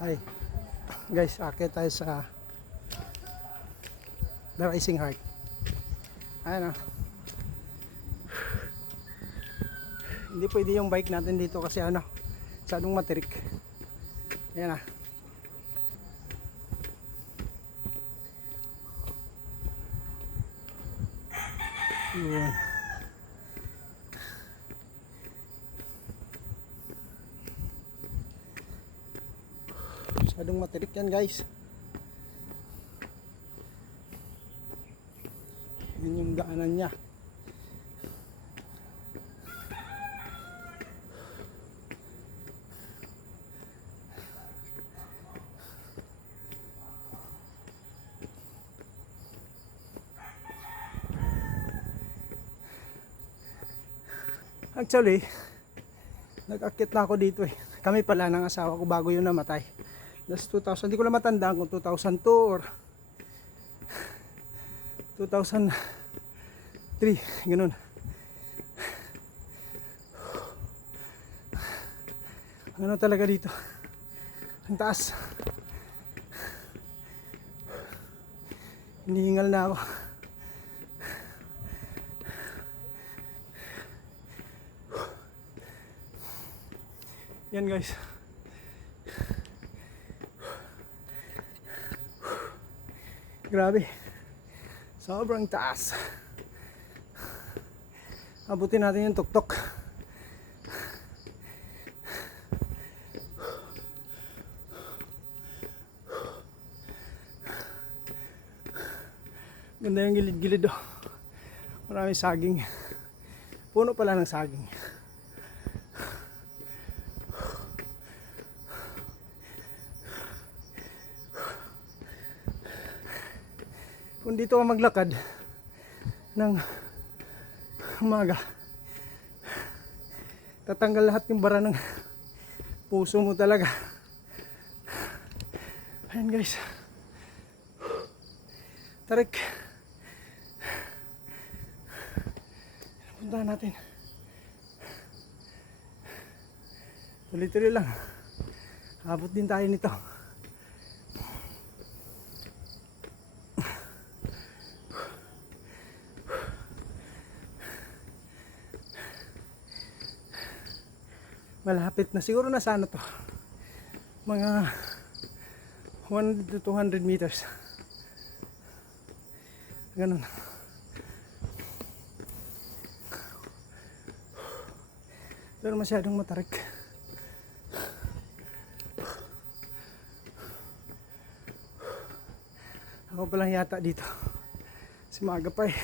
Ay, guys, akit tayo sa The Rising Heart. Ayan o. Hindi pwede yung bike natin dito kasi ano, masyadong matirik. Ayan na. Yun. Masyadong matirik yan, guys. Yun yung daanan niya. Actually, nag-akit na ako dito eh. Kami pala ng asawa ko bago yun namatay. That's 2000, hindi ko na matandaan kung 2002 or 2003, ganun. Ano talaga dito? Ang taas. Hinihingal na ako. Yan guys. Grabe. Sobrang taas. Abutin natin yung tuktok. Ganda yung gilid-gilid oh. Maraming saging. Puno pala ng saging. Kung dito ka maglakad ng umaga, tatanggal lahat yung bara ng puso mo talaga. Ayan guys, tarik. Puntahan natin. Tuloy-tuloy lang. Abot din tayo nito. Malapit na siguro, na sana to, mga 100 to 200 meters, ganun. Pero masyadong matarik. Ako pa lang yata dito, si maaga pa eh.